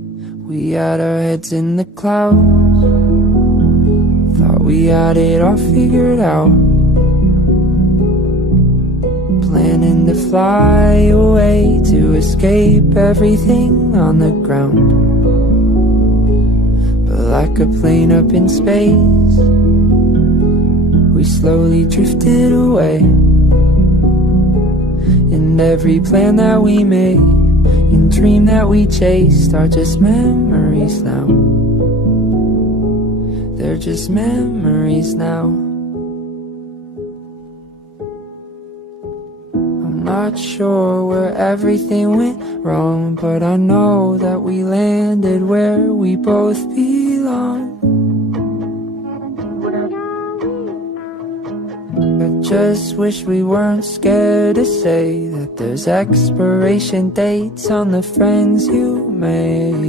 We had our heads in the clouds, thought we had it all figured out, planning to fly away to escape everything on the ground. But like a plane up in space, we slowly drifted away. And every plan that we made and dream that we chased are just memories now. They're just memories now. I'm not sure where everything went wrong, but I know that we landed where we both belong. I just wish we weren't scared to say that there's expiration dates on the friends you made.